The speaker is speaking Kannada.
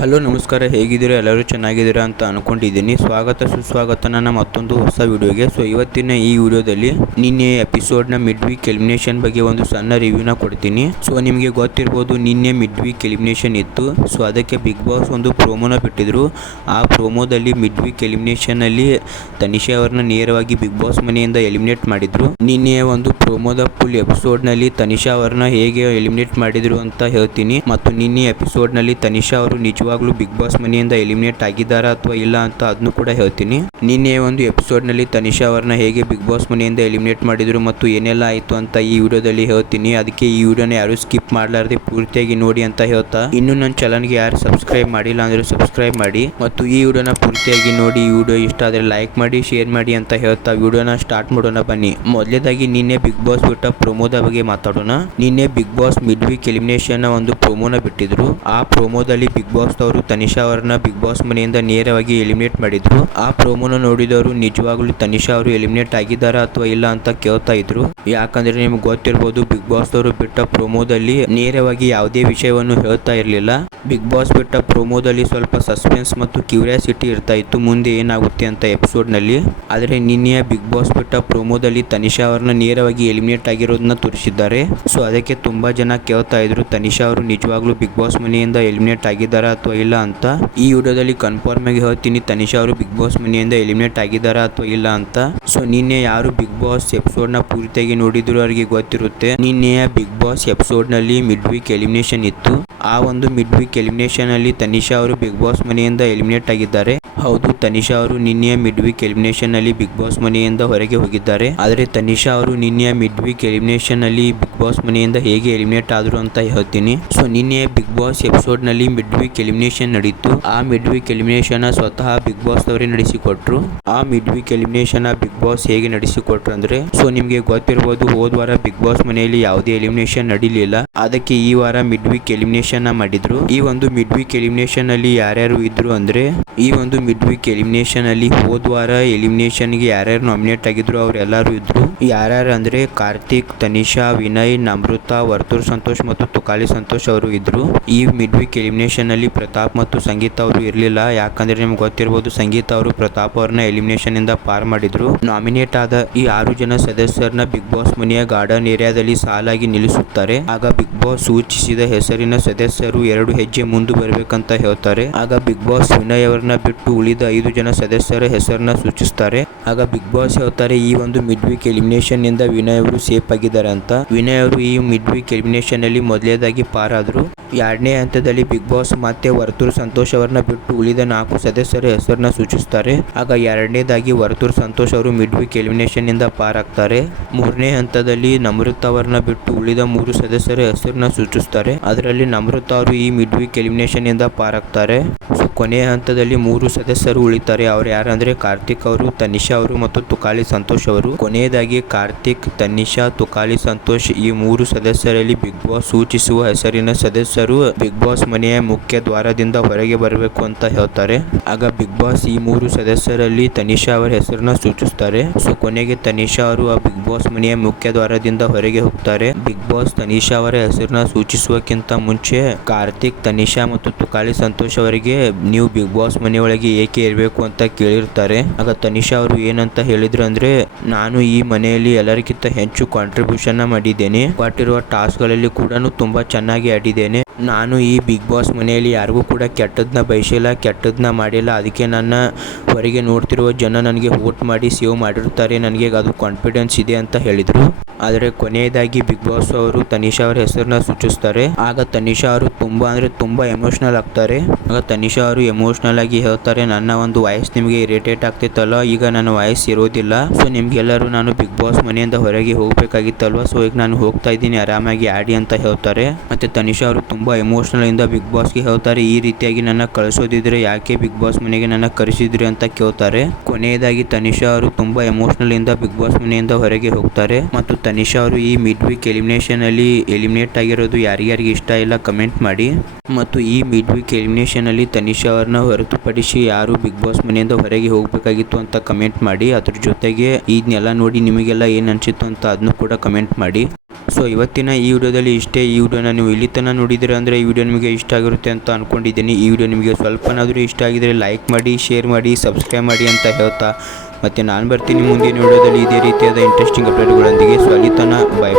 ಹಲೋ ನಮಸ್ಕಾರ, ಹೇಗಿದ್ದೀರಾ? ಎಲ್ಲರೂ ಚೆನ್ನಾಗಿದ್ದೀರಾ ಅಂತ ಅನ್ಕೊಂಡಿದ್ದೀನಿ. ಸುಸ್ವಾಗತ ನನ್ನ ಮತ್ತೊಂದು ಹೊಸ ವಿಡಿಯೋಗೆ. ಇವತ್ತಿನ ಈ ವಿಡಿಯೋದಲ್ಲಿ ನಿನ್ನೆ ಎಪಿಸೋಡ್ನ ಮಿಡ್ ವೀಕ್ ಎಲಿಮಿನೇಷನ್ ಬಗ್ಗೆ ಒಂದು ಸಣ್ಣ ರಿವ್ಯೂನ ಕೊಡ್ತೀನಿ. ನಿಮಗೆ ಗೊತ್ತಿರ್ಬೋದು, ನಿನ್ನೆ ಮಿಡ್ ವೀಕ್ ಎಲಿಮಿನೇಷನ್ ಇತ್ತು. ಅದಕ್ಕೆ ಬಿಗ್ ಬಾಸ್ ಒಂದು ಪ್ರೋಮೋನ ಬಿಟ್ಟಿದ್ರು. ಆ ಪ್ರೋಮೋದಲ್ಲಿ ಮಿಡ್ ವೀಕ್ ಎಲಿಮಿನೇಷನ್ ಅಲ್ಲಿ ತನಿಷಾ ಅವರನ್ನ ನೇರವಾಗಿ ಬಿಗ್ ಬಾಸ್ ಮನೆಯಿಂದ ಎಲಿಮಿನೇಟ್ ಮಾಡಿದ್ರು. ನಿನ್ನೆ ಒಂದು ಪ್ರೋಮೋದ ಫುಲ್ ಎಪಿಸೋಡ್ ನಲ್ಲಿ ತನಿಷಾ ಅವರನ್ನ ಹೇಗೆ ಎಲಿಮಿನೇಟ್ ಮಾಡಿದ್ರು ಅಂತ ಹೇಳ್ತೀನಿ. ಮತ್ತು ನಿನ್ನೆ ಎಪಿಸೋಡ್ ನಲ್ಲಿ ತನಿಷಾ ಅವರು ನಿಜವಾಗ್ಲೂ ಬಿಗ್ ಬಾಸ್ ಮನೆಯಿಂದ ಎಲಿಮಿನೇಟ್ ಆಗಿದ್ದಾರಾ ಅಥವಾ ಇಲ್ಲ ಅಂತ ಅದನ್ನು ಕೂಡ ಹೇಳ್ತೀನಿ. ನಿನ್ನೆ ಒಂದು ಎಪಿಸೋಡ್ ನಲ್ಲಿ ತನಿಷಾ ಅವರನ್ನ ಹೇಗೆ ಬಿಗ್ ಬಾಸ್ ಮನೆಯಿಂದ ಎಲಿಮಿನೇಟ್ ಮಾಡಿದ್ರು ಮತ್ತು ಏನೆಲ್ಲ ಆಯ್ತು ಅಂತ ಈ ವಿಡಿಯೋದಲ್ಲಿ ಹೇಳ್ತೀನಿ. ಅದಕ್ಕೆ ಈ ವಿಡಿಯೋನ ಯಾರು ಸ್ಕಿಪ್ ಮಾಡಲಾರದೆ ಪೂರ್ತಿಯಾಗಿ ನೋಡಿ ಅಂತ ಹೇಳ್ತಾ, ಇನ್ನು ನನ್ನ ಚಾನಲ್ಗೆ ಯಾರು ಸಬ್ಸ್ಕ್ರೈಬ್ ಮಾಡಿಲ್ಲ ಅಂದ್ರೆ ಸಬ್ಸ್ಕ್ರೈಬ್ ಮಾಡಿ ಮತ್ತು ಈ ವಿಡಿಯೋನ ಪೂರ್ತಿಯಾಗಿ ನೋಡಿ. ಈ ವಿಡಿಯೋ ಇಷ್ಟ ಆದ್ರೆ ಲೈಕ್ ಮಾಡಿ, ಶೇರ್ ಮಾಡಿ ಅಂತ ಹೇಳ್ತಾ ವಿಡಿಯೋನ ಸ್ಟಾರ್ಟ್ ಮಾಡೋಣ ಬನ್ನಿ. ಮೊದಲೇದಾಗಿ ನಿನ್ನೆ ಬಿಗ್ ಬಾಸ್ ಬಿಟ್ಟ ಪ್ರೋಮೋದ ಬಗ್ಗೆ ಮಾತಾಡೋಣ. ನಿನ್ನೆ Bigg Boss mid week elimination ಒಂದು ಪ್ರೋಮೋನ ಬಿಟ್ಟಿದ್ರು. ಆ ಪ್ರೋಮೋದಲ್ಲಿ ಬಿಗ್ ಬಾಸ್ ಅವರು ತನಿಷಾ ಅವರನ್ನ ಬಿಗ್ ಬಾಸ್ ಮನೆಯಿಂದ ನೇರವಾಗಿ ಎಲಿಮಿನೇಟ್ ಮಾಡಿದ್ರು. ಆ ಪ್ರೋಮೋನ ನೋಡಿದವರು ನಿಜವಾಗ್ಲೂ ತನಿಷಾ ಅವರು ಎಲಿಮಿನೇಟ್ ಆಗಿದ್ದಾರಾ ಅಥವಾ ಇಲ್ಲ ಅಂತ ಕೇಳ್ತಾ ಇದ್ರು. ಯಾಕಂದ್ರೆ ನಿಮ್ಗೆ ಗೊತ್ತಿರ್ಬೋದು, ಬಿಗ್ ಬಾಸ್ ಅವರು ಬಿಟ್ಟ ಪ್ರೋಮೋದಲ್ಲಿ ನೇರವಾಗಿ ಯಾವುದೇ ವಿಷಯವನ್ನು ಹೇಳ್ತಾ ಇರಲಿಲ್ಲ. ಬಿಗ್ ಬಾಸ್ ಬಿಟ್ಟ ಪ್ರೋಮೋದಲ್ಲಿ ಸ್ವಲ್ಪ ಸಸ್ಪೆನ್ಸ್ ಮತ್ತು ಕ್ಯೂರಿಯಾಸಿಟಿ ಇರ್ತಾ ಇತ್ತು, ಮುಂದೆ ಏನಾಗುತ್ತೆ ಅಂತ ಎಪಿಸೋಡ್ ನಲ್ಲಿ. ಆದ್ರೆ ನಿನ್ನೆ ಬಿಗ್ ಬಾಸ್ ಬಿಟ್ಟ ಪ್ರೋಮೋದಲ್ಲಿ ತನಿಷಾ ಅವರನ್ನ ನೇರವಾಗಿ ಎಲಿಮಿನೇಟ್ ಆಗಿರೋದನ್ನ ತೋರಿಸಿದ್ದಾರೆ. ಅದಕ್ಕೆ ತುಂಬಾ ಜನ ಕೇಳ್ತಾ ಇದ್ರು, ತನಿಷಾ ಅವರು ನಿಜವಾಗ್ಲೂ ಬಿಗ್ ಬಾಸ್ ಮನೆಯಿಂದ ಎಲಿಮಿನೇಟ್ ಆಗಿದ್ದಾರಾ ಅಥವಾ ಇಲ್ಲ ಅಂತ. ಈ ವಿಡಿಯೋದಲ್ಲಿ ಕನ್ಫರ್ಮ್ ಆಗಿ ಹೇಳ್ತೀನಿ, ತನಿಷಾ ಅವರು ಬಿಗ್ ಬಾಸ್ ಮನೆಯಿಂದ ಎಲಿಮಿನೇಟ್ ಆಗಿದ್ದಾರಾ ಅಥವಾ ಇಲ್ಲ ಅಂತ. ನಿನ್ನೆ ಯಾರು ಬಿಗ್ ಬಾಸ್ ಎಪಿಸೋಡ್ ನ ಪೂರ್ತಿಯಾಗಿ ನೋಡಿದ್ರು ಅವರಿಗೆ ಗೊತ್ತಿರುತ್ತೆ. ನಿನ್ನೆಯ ಬಿಗ್ ಬಾಸ್ ಎಪಿಸೋಡ್ ನಲ್ಲಿ ಮಿಡ್ ವೀಕ್ ಎಲಿಮಿನೇಷನ್ ಇತ್ತು. ಆ ಒಂದು ಮಿಡ್ ವೀಕ್ ಎಲಿಮಿನೇಷನ್ ಅಲ್ಲಿ ತನಿಷಾ ಅವರು ಬಿಗ್ ಬಾಸ್ ಮನೆಯಿಂದ ಎಲಿಮಿನೇಟ್ ಆಗಿದ್ದಾರೆ. ಹೌದು, ತನಿಷಾ ಅವರು ನಿನ್ನೆಯ ಮಿಡ್ ವೀಕ್ ಎಲಿಮಿನೇಷನ್ ಅಲ್ಲಿ ಬಿಗ್ ಬಾಸ್ ಮನೆಯಿಂದ ಹೊರಗೆ ಹೋಗಿದ್ದಾರೆ. ಆದರೆ ತನಿಷಾ ಅವರು ನಿನ್ನೆಯ ಮಿಡ್ ವೀಕ್ ಎಲಿಮಿನೇಷನ್ ಅಲ್ಲಿ ಬಿಗ್ ಬಾಸ್ ಮನೆಯಿಂದ ಹೇಗೆ ಎಲಿಮಿನೇಟ್ ಆದ್ರು ಅಂತ ಹೇಳ್ತೀನಿ. ನಿನ್ನೆ ಬಿಗ್ ಬಾಸ್ ಎಪಿಸೋಡ್ ನಲ್ಲಿ ಮಿಡ್ ವೀಕ್ ಎಲಿಮಿನೇಷನ್ ನಡೀತು. ಆ ಮಿಡ್ ವೀಕ್ ಎಲಿಮಿನೇಷನ್ ಸ್ವತಃ ಬಿಗ್ ಬಾಸ್ ಅವರೇ ನಡೆಸಿಕೊಟ್ರು. ಆ mid week elimination Bigg Boss ಹೇಗೆ ನಡೆಸಿಕೊಟ್ರು ಅಂದ್ರೆ, ನಿಮ್ಗೆ ಗೊತ್ತಿರಬಹುದು, ಹೋದ ವಾರ ಬಿಗ್ ಬಾಸ್ ಮನೆಯಲ್ಲಿ ಯಾವುದೇ ಎಲಿಮಿನೇಷನ್ ನಡೀಲಿಲ್ಲ. ಅದಕ್ಕೆ ಈ ವಾರ ಮಿಡ್ ವೀಕ್ ಎಲಿಮಿನೇಷನ್ ಮಾಡಿದ್ರು. ಈ ಒಂದು ಮಿಡ್ ವೀಕ್ ಎಲಿಮಿನೇಷನ್ ಅಲ್ಲಿ ಯಾರ್ಯಾರು ಇದ್ರು ಅಂದ್ರೆ, ಈ ಒಂದು ಮಿಡ್ ವೀಕ್ ಎಲಿಮಿನೇಷನ್ ಅಲ್ಲಿ ಹೋದ ವಾರ ಎಲಿಮಿನೇಷನ್ ಗೆ ಯಾರ್ಯಾರು ನಾಮಿನೇಟ್ ಆಗಿದ್ರು ಅವರೆಲ್ಲರೂ ಇದ್ರು. ಯಾರ್ಯಾರು ಅಂದ್ರೆ ಕಾರ್ತಿಕ್, ತನಿಷಾ, ವಿನಯ್, ನಮ್ರತಾ, ವರ್ತೂರ್ ಸಂತೋಷ್ ಮತ್ತು ತುಕಾಲಿ ಸಂತೋಷ್ ಅವರು ಇದ್ರು. ಈ ಮಿಡ್ ವೀಕ್ ಎಲಿಮಿನೇಷನ್ ಅಲ್ಲಿ ಪ್ರತಾಪ್ ಮತ್ತು ಸಂಗೀತ ಅವರು ಇರಲಿಲ್ಲ. ಯಾಕಂದ್ರೆ ನಿಮ್ಗೆ ಗೊತ್ತಿರಬಹುದು, ಸಂಗೀತ ಅವರು ಪ್ರತಾಪ್ ಅವ್ರನ್ನ ಎಲಿಮಿನೇಷನ್ ಇಂದ ಪಾರ್ ಮಾಡಿದ್ರು. ನಾಮಿನೇಟ್ ಆದ ಈ 6 ಜನ ಸದಸ್ಯರನ್ನ ಬಿಗ್ ಬಾಸ್ ಮನೆಯ ಗಾರ್ಡನ್ ಏರಿಯಾದಲ್ಲಿ ಸಾಲಾಗಿ ನಿಲ್ಲಿಸುತ್ತಾರೆ. ಆಗ ಬಿಗ್ ಬಾಸ್ ಸೂಚಿಸಿದ ಹೆಸರಿನ ಸದಸ್ಯರು 2 ಹೆಜ್ಜೆ ಮುಂದೆ ಬರಬೇಕಂತ ಹೇಳ್ತಾರೆ. ಆಗ ಬಿಗ್ ಬಾಸ್ ವಿನಯ್ ಅವರನ್ನ ಬಿಟ್ಟು ಉಳಿದ 5 ಜನ ಸದಸ್ಯರ ಹೆಸರನ್ನ ಸೂಚಿಸ್ತಾರೆ. ಆಗ ಬಿಗ್ ಬಾಸ್ ಹೇಳ್ತಾರೆ, ಈ ಒಂದು ಮಿಡ್ ವೀಕ್ ಎಲಿಮಿನೇಷನ್ ನಿಂದ ವಿನಯ್ ಅವರು ಸೇಫ್ ಆಗಿದ್ದಾರೆ ಅಂತ. ವಿನಯ್ ಅವರು ಈ ಮಿಡ್ ವೀಕ್ ಎಲಿಮಿನೇಷನ್ ಅಲ್ಲಿ ಮೊದಲೇದಾಗಿ ಪಾರ್ ಆದ್ರು. 2ನೇ ಹಂತದಲ್ಲಿ ಬಿಗ್ ಬಾಸ್ ಮತ್ತೆ ವರ್ತೂರ್ ಸಂತೋಷ್ ಅವರನ್ನ ಬಿಟ್ಟು ಉಳಿದ 4 ಸದಸ್ಯರ ಹೆಸರನ್ನ ಸೂಚಿಸ್ತಾರೆ. ಆಗ 2ನೇದಾಗಿ ವರ್ತೂರ್ ಸಂತೋಷ್ ಅವರು ಮಿಡ್ ವೀಕ್ ಎಲಿಮಿನೇಷನ್ ಇಂದ ಪಾರ್ ಆಗ್ತಾರೆ. 3ನೇ ಹಂತದಲ್ಲಿ ನಮ್ರತಾ ಅವರನ್ನ ಬಿಟ್ಟು ಉಳಿದ 3 ಸದಸ್ಯರ ಹೆಸರನ್ನ ಸೂಚಿಸ್ತಾರೆ. ಅದರಲ್ಲಿ ನಮ್ರತಾ ಅವರು ಈ ಮಿಡ್ ವೀಕ್ ಎಲಿಮಿನೇಷನ್ ಇಂದ ಪಾರ್ ಆಗ್ತಾರೆ. ಕೊನೆಯ ಹಂತದಲ್ಲಿ 3 ಸದಸ್ಯರು ಉಳಿತಾರೆ. ಅವ್ರು ಯಾರಂದ್ರೆ ಕಾರ್ತಿಕ್ ಅವರು, ತನಿಷಾ ಅವರು ಮತ್ತು ತುಕಾಲಿ ಸಂತೋಷ್ ಅವರು. ಕೊನೆಯದಾಗಿ ಕಾರ್ತಿಕ್, ತನಿಷಾ, ತುಕಾಲಿ ಸಂತೋಷ್ ಈ 3 ಸದಸ್ಯರಲ್ಲಿ ಬಿಗ್ ಬಾಸ್ ಸೂಚಿಸುವ ಹೆಸರಿನ ಸದಸ್ಯರು ಬಿಗ್ ಬಾಸ್ ಮನೆಯ ಮುಖ್ಯ ದ್ವಾರದಿಂದ ಹೊರಗೆ ಬರಬೇಕು ಅಂತ ಹೇಳ್ತಾರೆ. ಆಗ ಬಿಗ್ ಬಾಸ್ ಈ 3 ಸದಸ್ಯರಲ್ಲಿ ತನಿಷಾ ಅವರ ಹೆಸರನ್ನ ಸೂಚಿಸ್ತಾರೆ. ಕೊನೆಗೆ ತನಿಷಾ ಅವರು ಆ ಬಿಗ್ ಬಾಸ್ ಮನೆಯ ಮುಖ್ಯ ದ್ವಾರದಿಂದ ಹೊರಗೆ ಹೋಗ್ತಾರೆ. ಬಿಗ್ ಬಾಸ್ ತನಿಷಾ ಅವರ ಹೆಸರನ್ನ ಸೂಚಿಸುವಕ್ಕಿಂತ ಮುಂಚೆ ಕಾರ್ತಿಕ್, ತನಿಷಾ ಮತ್ತು ತುಕಾಲಿ ಸಂತೋಷ್ ಅವರಿಗೆ ನೀವು ಬಿಗ್ ಬಾಸ್ ಮನೆಯೊಳಗೆ ಏಕೆ ಇರಬೇಕು ಅಂತ ಕೇಳಿರ್ತಾರೆ. ಆಗ ತನಿಷಾ ಅವರು ಏನಂತ ಹೇಳಿದ್ರು ಅಂದ್ರೆ, ನಾನು ಈ ಮನೆಯಲ್ಲಿ ಎಲ್ಲರಿಗಿಂತ ಹೆಚ್ಚು ಕಾಂಟ್ರಿಬ್ಯೂಷನ್ ಮಾಡಿದ್ದೇನೆ. ಕೊಟ್ಟಿರುವ ಟಾಸ್ಕ್ ಗಳಲ್ಲಿ ಕೂಡ ತುಂಬಾ ಚೆನ್ನಾಗಿ ಆಡಿದ್ದೇನೆ. ನಾನು ಈ ಬಿಗ್ ಬಾಸ್ ಮನೆಯಲ್ಲಿ ಯಾರಿಗೂ ಕೂಡ ಕೆಟ್ಟದನ್ನ ಬಯಸಿಲ್ಲ, ಕೆಟ್ಟದನ್ನ ಮಾಡಿಲ್ಲ. ಅದಕ್ಕೆ ನನ್ನ ಹೊರಗೆ ನೋಡ್ತಿರುವ ಜನ ನನಗೆ ವೋಟ್ ಮಾಡಿ ಸೇವ್ ಮಾಡಿರ್ತಾರೆ, ನನಗೆ ಅದು ಕಾನ್ಫಿಡೆನ್ಸ್ ಇದೆ ಅಂತ ಹೇಳಿದ್ರು. ಆದರೆ ಕೊನೆಯದಾಗಿ ಬಿಗ್ ಬಾಸ್ ಅವರು ತನಿಷಾ ಅವರ ಹೆಸರನ್ನ ಸೂಚಿಸ್ತಾರೆ. ಆಗ ತನಿಷಾ ಅವರು ತುಂಬಾ ಎಮೋಷನಲ್ ಆಗ್ತಾರೆ. ಆಗ ತನಿಷಾ ಅವರು ಎಮೋಷನಲ್ ಆಗಿ ಹೇಳ್ತಾರೆ, ನನ್ನ ಒಂದು ವಾಯ್ಸ್ ನಿಮಗೆ ಇರಿಟೇಟ್ ಆಗ್ತಿತ್ತಲ್ಲ, ಈಗ ನನ್ನ ವಾಯ್ಸ್ ಇರೋದಿಲ್ಲ. ನಿಮ್ಗೆಲ್ಲರೂ ನಾನು ಬಿಗ್ ಬಾಸ್ ಮನೆಯಿಂದ ಹೊರಗೆ ಹೋಗ್ಬೇಕಾಗಿತ್ತಲ್ವಾ, ಈಗ ನಾನು ಹೋಗ್ತಾ ಇದ್ದೀನಿ, ಆರಾಮಾಗಿ ಆಡಿ ಅಂತ ಹೇಳ್ತಾರೆ. ಮತ್ತೆ ತನಿಷಾ ಅವರು ತುಂಬಾ ಎಮೋಷನಲ್ ಇಂದ ಬಿಗ್ ಬಾಸ್ಗೆ ಹೇಳ್ತಾರೆ, ಈ ರೀತಿಯಾಗಿ ನನ್ನ ಕಳಿಸೋದಿದ್ರೆ ಯಾಕೆ ಬಿಗ್ ಬಾಸ್ ಮನೆಗೆ ನನ್ನ ಕರೆಸಿದ್ರಿ ಅಂತ ಕೇಳ್ತಾರೆ. ಕೊನೆಯದಾಗಿ ತನಿಷಾ ಅವರು ತುಂಬಾ ಎಮೋಷನಲ್ ಇಂದ ಬಿಗ್ ಬಾಸ್ ಮನೆಯಿಂದ ಹೊರಗೆ ಹೋಗ್ತಾರೆ. ಮತ್ತು ತನಿಷಾ ಅವರು ಈ ಮಿಡ್ ವೀಕ್ ಎಲಿಮಿನೇಷನ್ ಅಲ್ಲಿ ಎಲಿಮಿನೇಟ್ ಆಗಿರೋದು ಯಾರ್ಯಾರಿಗೆ ಇಷ್ಟ ಇಲ್ಲ ಕಮೆಂಟ್ ಮಾಡಿ. ಮತ್ತು ಈ ಮಿಡ್ ವೀಕ್ ಎಲಿಮಿನೇಷನ್ ಅಲ್ಲಿ ತನಿಷಾ ಅವರನ್ನ ಹೊರತುಪಡಿಸಿ ಯಾರು ಬಿಗ್ ಬಾಸ್ ಮನೆಯಿಂದ ಹೊರಗೆ ಹೋಗಬೇಕಾಗಿತ್ತು ಅಂತ ಕಮೆಂಟ್ ಮಾಡಿ. ಅದ್ರ ಜೊತೆಗೆ ಇದನ್ನೆಲ್ಲ ನೋಡಿ ನಿಮಗೆಲ್ಲ ಏನು ಅನಿಸಿತ್ತು ಅಂತ ಅದನ್ನು ಕೂಡ ಕಮೆಂಟ್ ಮಾಡಿ. ಸೊ ಇವತ್ತಿನ ಈ ವಿಡಿಯೋದಲ್ಲಿ ಇಷ್ಟೇ. ಈ ವಿಡಿಯೋನ ನೀವು ಇಲ್ಲಿ ತನಕ ನೋಡಿದ್ದೀರ ಅಂದರೆ ಈ ವಿಡಿಯೋ ನಿಮಗೆ ಇಷ್ಟ ಆಗಿರುತ್ತೆ ಅಂತ ಅಂದ್ಕೊಂಡಿದ್ದೀನಿ. ಈ ವಿಡಿಯೋ ನಿಮಗೆ ಸ್ವಲ್ಪನಾದರೂ ಇಷ್ಟ ಆಗಿದರೆ ಲೈಕ್ ಮಾಡಿ, ಶೇರ್ ಮಾಡಿ, ಸಬ್ಸ್ಕ್ರೈಬ್ ಮಾಡಿ ಅಂತ ಹೇಳ್ತಾ ಮತ್ತು ನಾನು ಬರ್ತೀನಿ ಮುಂದಿನ ವಿಡಿಯೋದಲ್ಲಿ ಇದೇ ರೀತಿಯಾದ ಇಂಟ್ರೆಸ್ಟಿಂಗ್ ಅಪ್ಡೇಟ್ಗಳೊಂದಿಗೆ. ಸೊ ಅಲ್ಲಿ ತನಕ ಬಾಯ್.